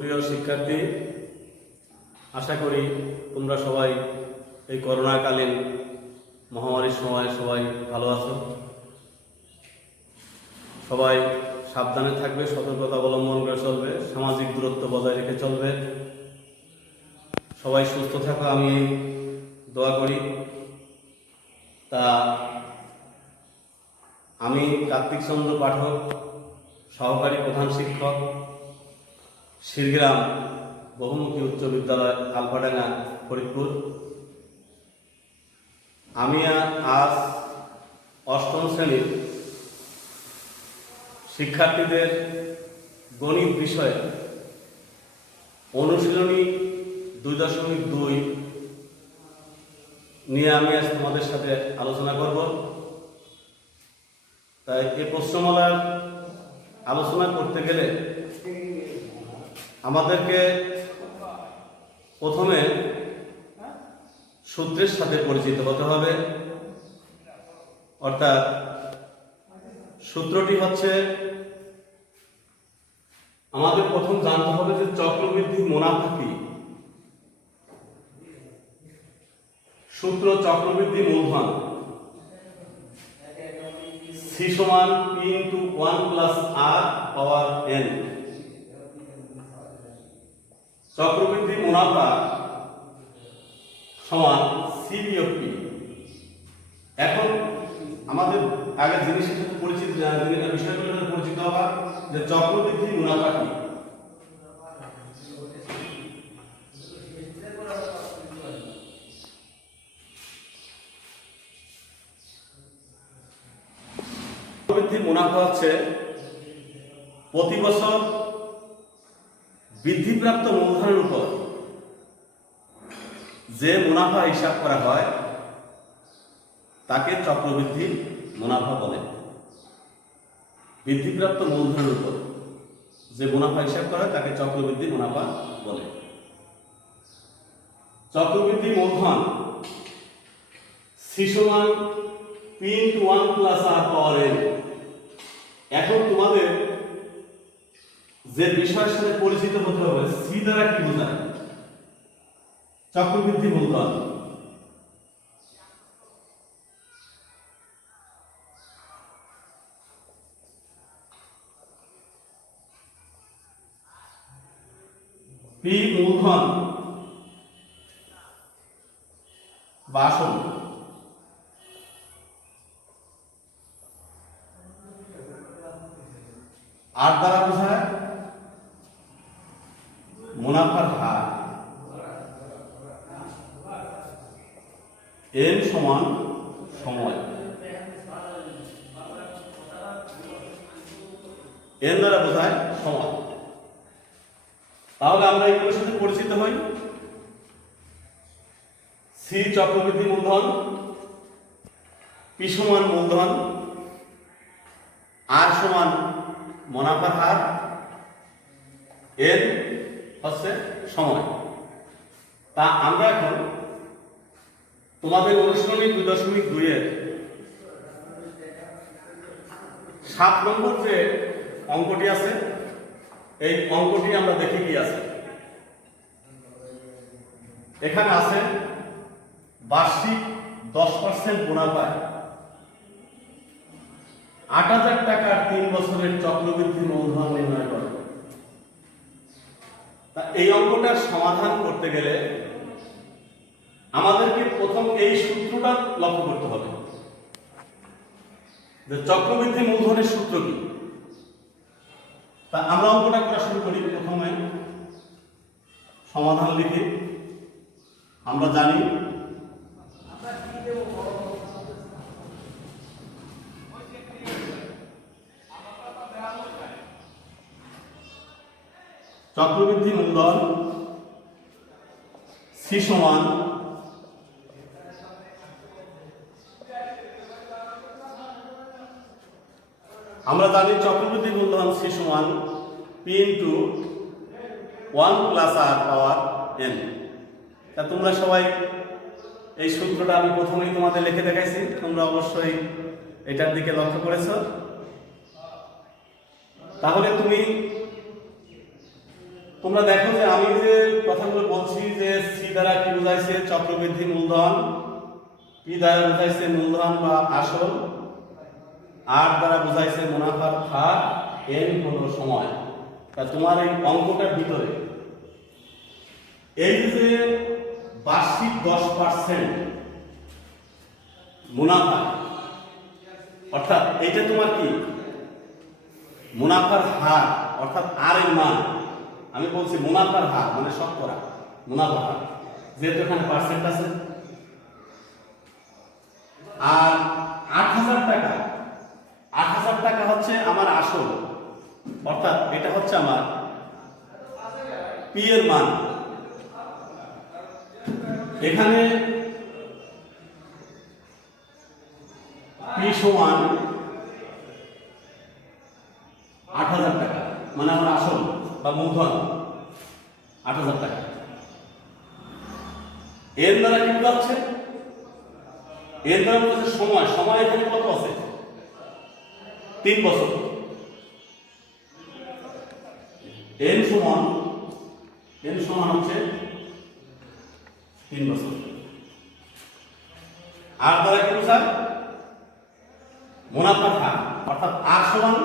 সুপ্রিয় শিক্ষার্থী, আশা করি তোমরা সবাই এই করোনাকালীন মহামারীর সময় সবাই ভালো আছো। সবাই সাবধানে থাকবে, সতর্কতা অবলম্বন করে চলবে, সামাজিক দূরত্ব বজায় রেখে চলবে। সবাই সুস্থ থাকো, আমি দোয়া করি। তা আমি কার্তিক চন্দ্র পাঠক, সহকারী প্রধান শিক্ষক, শিরগ্রাম বহুমুখী উচ্চ বিদ্যালয়, আলফাডাঙ্গা, ফরিদপুর। আমি আজ অষ্টম শ্রেণীর শিক্ষার্থীদের গণিত বিষয়ে অনুশীলনী 2.2 নিয়ে আমি আজ তোমাদের সাথে আলোচনা করব। তাই এই প্রশ্নমালার আলোচনা করতে গেলে আমাদেরকে প্রথমে সূত্রের সাথে পরিচিত হতে হবে। অর্থাৎ সূত্রটি হচ্ছে, আমাদের প্রথম জানতে হবে যে চক্রবৃদ্ধি মুনাফা কি। সূত্র চক্রবৃদ্ধি মূলধন C সমান P × 1 + R পাওয়ার n। চক্রবৃদ্ধি মুনাফা সমান C বিয়োগ P। এখন আমাদের আগে জিনিসের সাথে পরিচিত, বিষয়গুলোর সাথে পরিচিত হওয়া যে চক্রবৃদ্ধি মুনাফা কি। চক্রবৃদ্ধি মুনাফা হচ্ছে প্রতি বছর বৃদ্ধিপ্রাপ্ত মূলধনের উপর যে মুনাফা হিসাব করা হয় তাকে চক্রবৃদ্ধি মুনাফা বলে। বৃদ্ধিপ্রাপ্ত মূলধনের উপর যে মুনাফা হিসাব করা হয় তাকে চক্রবৃদ্ধি মুনাফা বলে। চক্রবৃদ্ধি মূলধন C সমান P × 1 + R পাওয়ার n। এখন তোমাদের যে বিষয়ের সাথে পরিচিত হতে হবে, C দ্বারা কি বোঝায়? চক্রবৃদ্ধি মূলধন। P মূলধন বা আসল। R দ্বারা বোঝায় মুনাফার হার। n সমান সময়। n দ্বারা বোঝায় সময়। তাহলে আমরা এগুলোর সাথে পরিচিত হই। C চক্রবৃদ্ধি মূলধন, P সমান মূলধন, R সমান মুনাফার হার, n হচ্ছে সময়। তা আমরা এখন তোমাদের অনুশীলনী 2.2 এর 7 নম্বর যে অঙ্কটি আছে, এই অঙ্কটি আমরা দেখি কি আছে। এখানে আছে বার্ষিক 10% মুনাফায় 8,000 টাকার 3 বছরের চক্রবৃদ্ধি মূলধন নির্ণয় করে। তা এই অঙ্কটার সমাধান করতে গেলে আমাদেরকে প্রথম এই সূত্রটা লক্ষ্য করতে হবে যে চক্রবৃদ্ধি মূলধনের সূত্র কি। তা আমরা অঙ্কটা করা শুরু করি। প্রথমে সমাধান লিখি। আমরা জানি চক্রবৃদ্ধি মূলধন C সমান চক্রবৃদ্ধি মূলধন C সমান P × 1 + R পাওয়ার n। তা তোমরা সবাই এই সূত্রটা আমি প্রথমেই তোমাদের লিখে দেখাইছি, তোমরা অবশ্যই এটার দিকে লক্ষ্য করেছো। তাহলে তুমি তোমরা দেখো যে আমি যে কথাগুলো বলছি যে সি দ্বারা কি বোঝাইছে চক্রবৃদ্ধি মূলধন, পি দ্বারা বোঝাইছে মূলধন বা আসল, আর দ্বারা বোঝাইছে মুনাফার হার, এন হলো সময়। তা তোমার এই অঙ্কটার ভিতরে এই যে বার্ষিক 10% মুনাফা, অর্থাৎ এইটা তোমার কি মুনাফার হার, অর্থাৎ আর এর মান। আমি বলছি মুনাফার হার মানে শতকরা মুনাফার হার, যেহেতু এখানে পার্সেন্ট আছে। আর 8,000 টাকা, 8,000 টাকা হচ্ছে আমার আসল, অর্থাৎ এটা হচ্ছে আমার পি এর মান। এখানে পি সমান 8,000 টাকা, মানে আমার আসল বা মূলধন 8,000 টাকা। এর দ্বারা কি বোঝাচ্ছে? এর দ্বারা বোঝাচ্ছে সময়। সময় এখানে কত আছে? 3 বছর। এন সমান হচ্ছে 3 বছর। আর দ্বারা কি বোঝায়? মুনাফার হার, অর্থাৎ আর সমান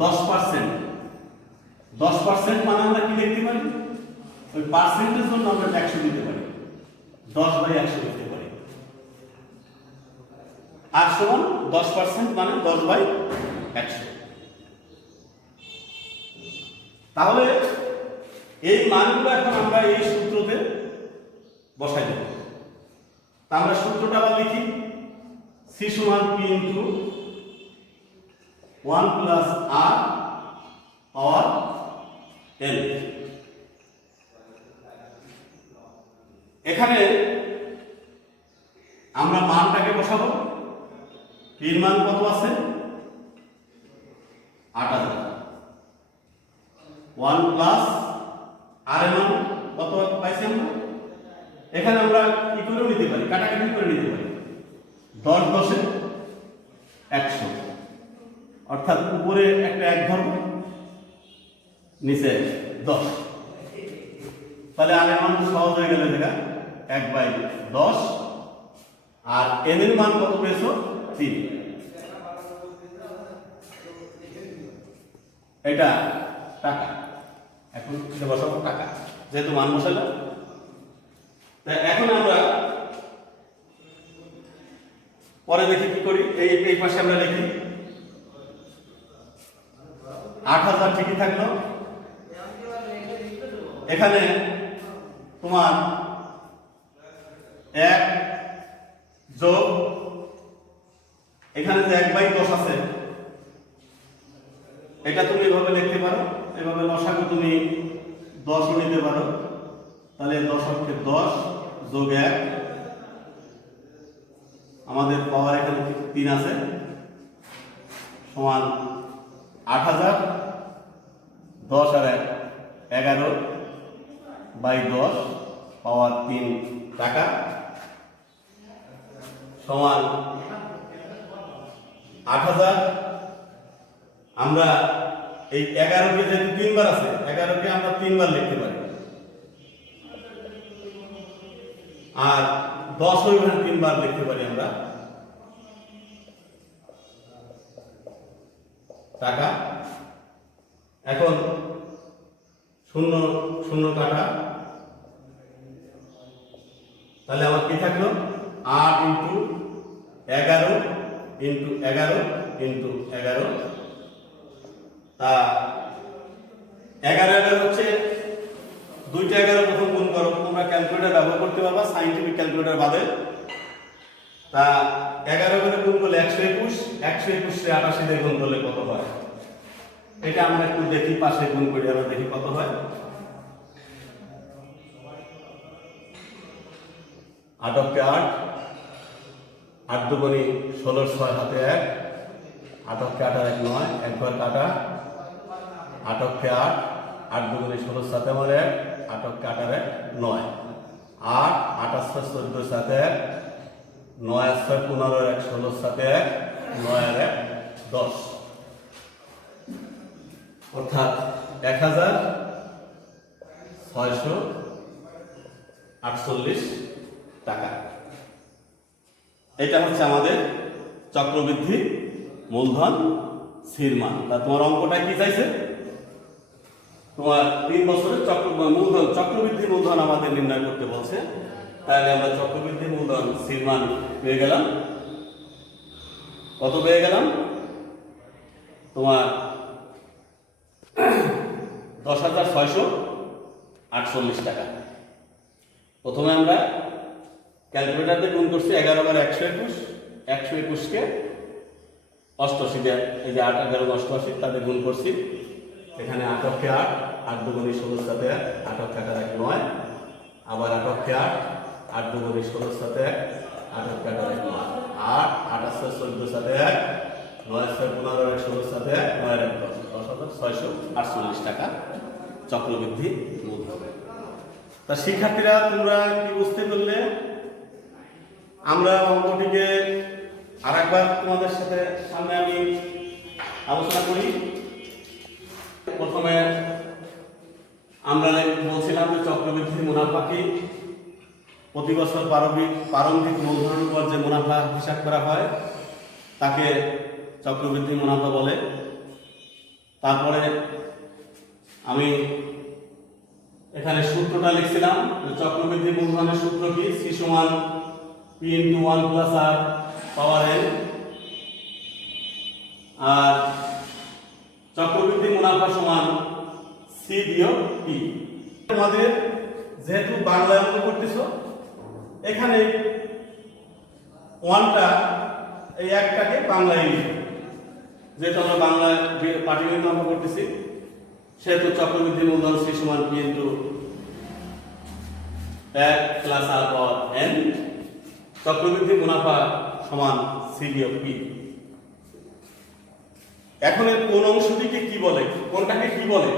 10%। 10% মানে আমরা কি লিখতে পারি? ওই পার্সেন্টের জন্য আমরা 100 দিতে পারি, 10/100 লিখতে পারি। আর সমান 10% মানে 10/100। তাহলে এই মানগুলো এখন আমরা এই সূত্রতে বসাই দেব। তা আমরা সূত্রটা আবার লিখি, সি সমান পি ইন্টু 1 প্লাস আর পাওয়ার এন। এখানে আমরা মানটাকে বসাবো। পির মান কত আছে? 8,000। 1 প্লাস আর এর মান কত পাইছি আমরা? এখানে আমরা কি করে নিতে পারি? কাটাকাটি করে নিতে পারি। 10 10 100, অর্থাৎ উপরে একটা 1 ধরব, নিচে 10। তাহলে আর এর মান সহজ হয়ে গেল, দেখা 1/10। আর এন এর মান কত পেয়েছো? 3। এটা টাকা। এখন এটা বসাবো টাকা, যেহেতু মান বসালাম। তাই এখন আমরা পরে দেখি কি করি। এই পাশে আমরা লিখি 8,000 ঠিকই থাকলো। এখানে তোমার 1 যোগ এখানে যে 1/10 আছে, এটা তুমি এভাবে লিখতে পারো। এভাবে লসাগু তুমি 10 ও নিতে পারো। তাহলে 10 অক্ষে 10 যোগ 1, আমাদের পাওয়ার এখানে 3 আছে, সমান 8,000। 10 আর 1 11/10 পাওয়ার 3 টাকা, সমান 8,000। আমরা এই 11কে যেহেতু 3 বার আছে, 11কে আমরা 3 বার লিখতে পারি। আর 10 ওইখানে 3 বার লিখতে পারি আমরা টাকা। এখন 0 0 কাটা, তাহলে আমার কি থাকলো? 8 ইন্টু 11 ইন্টু 11 ইন্টু 11। তা 11 হচ্ছে 2টা 11 প্রথম গুণ করো। তোমরা ক্যালকুলেটর ব্যবহার করতে পারবা, সাইন্টিফিক ক্যালকুলেটর বাদে। তা 11 করে গুণ করলে 121, 121 রে 88 দিয়ে গুণ করলে কত হয়? এটা আমরা একটু দেখি, পাশে গুণ করে আমরা দেখি কত হয়। 8 অক্ষে 8, 8 দুগুণে 16, 6 হাতে 1, 8 অক্ষে 8 আর 1 9, 1 ঘর কাটা। 8 অক্ষে 8, 8 দুগুণে 16, 7 আমার 1, 8 অক্ষে 8 আর 1 9, 8 8 আর 6 14, 7 1, 9 আর 6 15 আর 1 16, 7 1, 9 আর 1 10। অর্থাৎ 1648 টাকা। এটা হচ্ছে আমাদের চক্রবৃদ্ধি মূলধন স্থির মান। তা তোমার অঙ্কটা কি চাইছে? তোমার 3 বছরের চক্রবৃদ্ধি মূলধন আমাদের নির্ণয় করতে বলছে। তাহলে আমরা চক্রবৃদ্ধি মূলধন স্থির মান পেয়ে গেলাম। কত পেয়ে গেলাম? তোমার 10,648 টাকা। প্রথমে আমরা ক্যালকুলেটর দিয়ে গুণ করছি 11 বার 121, 121কে 88 দিয়ে, এই যে 8 11 88 তাতে গুণ করছি। এখানে 8 অক্ষে 8, 8 দুগুণে 16 সাথে 1, 8 অক্ষে 1 9, আবার 8 অক্ষে 8, 8 দুগুণে 16 সাথে 1, 8 অক্ষে 1 9, 8 8 আছে 14 সাথে 1, 9 আছে 15 16 সাথে 1, 9 10, 10,648 টাকা চক্রবৃদ্ধি মূলধন। তা শিক্ষার্থীরা তোমরা কি বুঝতে পারলে? আমরা অঙ্কটিকে আরেকবার তোমাদের সাথে সামনে আমি আলোচনা করি। প্রথমে আমরা বলছিলাম যে চক্রবৃদ্ধি মুনাফা কি? প্রতি বছর প্রারম্ভিক মূলধনের উপর যে মুনাফা হিসাব করা হয় তাকে চক্রবৃদ্ধি মুনাফা বলে। তারপরে আমি এখানে সূত্রটা লিখছিলাম, চক্রবৃদ্ধি মূলধনের সূত্র কি? C সমান P × 1 + R পাওয়ার n। আর চক্রবৃদ্ধি মুনাফা সমান C - P। তোমাদের যেহেতু বাংলায় অঙ্ক করতেছো, এখানে 1টা এই একটাকে বাংলায় লিখো। যেহেতু আমরা বাংলায় পাটিগণিত অঙ্ক করতেছি, সেহেতু চক্রবৃদ্ধি মূলধন C সমান P × 1 + R পাওয়ার n। চক্রবৃদ্ধি মুনাফা সমান C - P। এখন এর কোন অংশটিকে কি বলে, কোনটাকে কি বলে?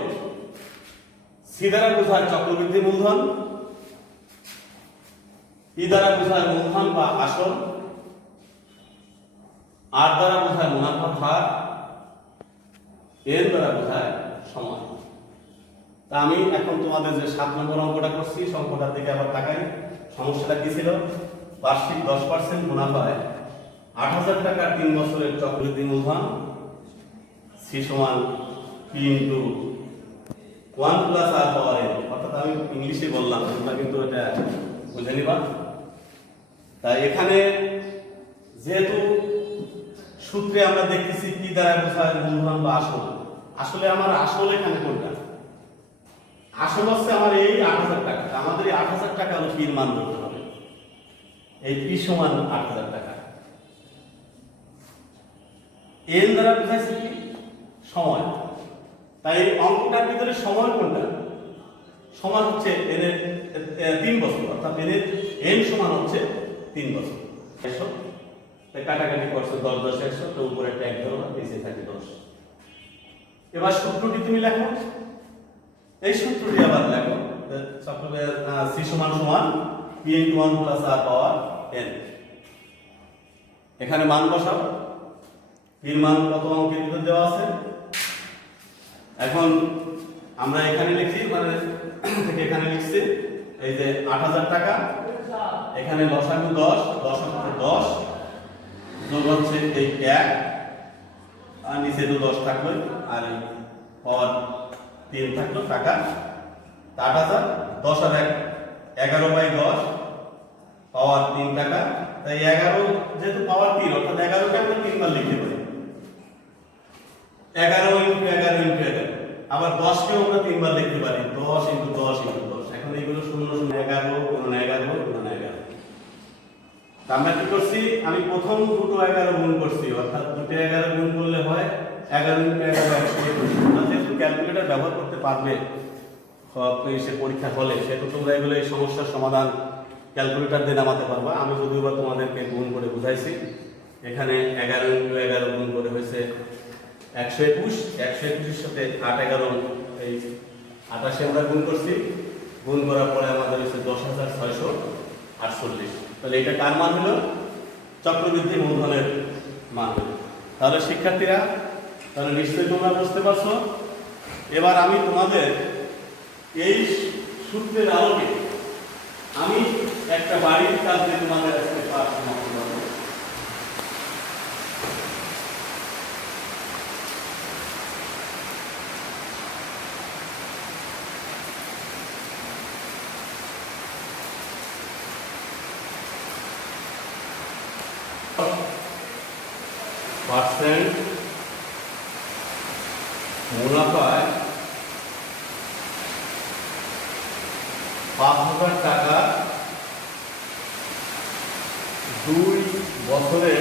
C দ্বারা বোঝায় চক্রবৃদ্ধি মূলধন, P দ্বারা বোঝায় মূলধন বা আসল, R দ্বারা বোঝায় মুনাফা হার, N দ্বারা বোঝায় সময়। তা আমি এখন তোমাদের যে 7 নম্বর অঙ্কটা করছি, অঙ্কটার দিকে আবার তাকাই। সমস্যাটা কি ছিল? বার্ষিক 10% মুনাফায় 8,000 টাকার 3 বছরের চক্রবৃদ্ধি মূলধন C সমান P × 1 + R পাওয়ার n। অর্থাৎ আমি ইংলিশে বললাম, তোমরা কিন্তু এটা বুঝে নিবা। তাই এখানে যেহেতু সূত্রে আমরা দেখতেছি কি দ্বারা বোঝায় মূলধন বা আসল, আসলে আমার আসল এখানে কোনটা? আসল হচ্ছে আমার এই 8,000 টাকা। আমাদের এই 8,000 টাকা হলো P মান ধরতে হবে। এই P সমান 8,000 টাকা। n দ্বারা বোঝাইছে কি? সময়। তাই অঙ্কটার ভিতরে সময় কোনটা? সময় হচ্ছে n এর 3 বছর, অর্থাৎ n সমান হচ্ছে 3 বছর। 100 তাই কাটাকাটি করছে 10 10 100, তো উপরে একটা 1 ধরো, নিচে থাকে 10। এবার সূত্রটি তুমি লেখো। এই সূত্রটি আবার লেখো, C সমান P × 1 + R পাওয়ার n। এখানে মান বসাও। P এর মান কত অঙ্কের ভিতর দেওয়া আছে? এখন আমরা এখানে লিখছি, মানে থেকে এখানে লিখছি এই যে 8,000 টাকা, এখানে লসাগু 10, 10 × 10 যোগ হচ্ছে এই 1, আর নিচে তো 10 থাকলো, আর এই পাওয়ার 3 থাকলো টাকা। 8,000 10 আর 1 11/10 পাওয়ার 3 টাকা। তাই 11 যেহেতু পাওয়ার 3, অর্থাৎ 11কে আমরা 3 বার লিখতে পারি। 11 × 11 × 11। আবার 10কেও আমরা 3 বার লিখতে পারি, 10 × 10 × 10। এখন এইগুলো 0 0 11 11 11। আমরা কি করছি? আমি প্রথম দুটো 11 গুণ করছি, অর্থাৎ দুটো 11 গুণ করলে হয় 11 × 11 120। যেহেতু ক্যালকুলেটর ব্যবহার করতে পারবে সে পরীক্ষা হলে, সেহেতু তোমরা এগুলো এই সমস্যার সমাধান ক্যালকুলেটর দিয়ে নামাতে পারবা। আমি যদিও বা তোমাদেরকে গুণ করে বুঝাইছি। এখানে 11 × 11 গুণ করে হয়েছে 121। 121 এর সাথে 8 11 এই 28 আমরা গুণ করছি। গুণ করার পরে আমাদের হচ্ছে 10,648। তাহলে এটা কার মান হলো? চক্রবৃদ্ধি মূলধনের মান হলো। তাহলে শিক্ষার্থীরা, তাহলে নিশ্চয়ই তোমরা বুঝতে পারছো এবার আমি তোমাদের এই সূত্রের আলোকে আমি একটা বাড়ির কাজ দিয়ে তোমাদের আজকে পাঠ সমাপ্ত করব। পার্সেন্ট মুনাফায় ৫,০০০ টাকা ২ বছরে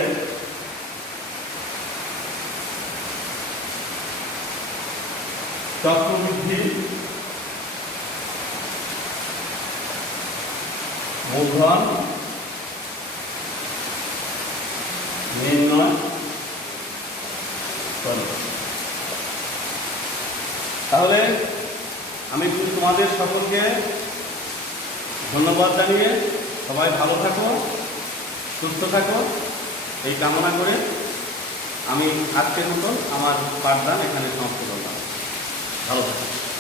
চক্রবৃদ্ধি মূলধন নির্ণয় করে। তাহলে আমি তোমাদের সকলকে ধন্যবাদ জানিয়ে সবাই ভালো থাকো, সুস্থ থাকো এই কামনা করে আমি আজকের মতো আমার পাঠদান এখানে সমাপ্ত করলাম। ভালো থাকো।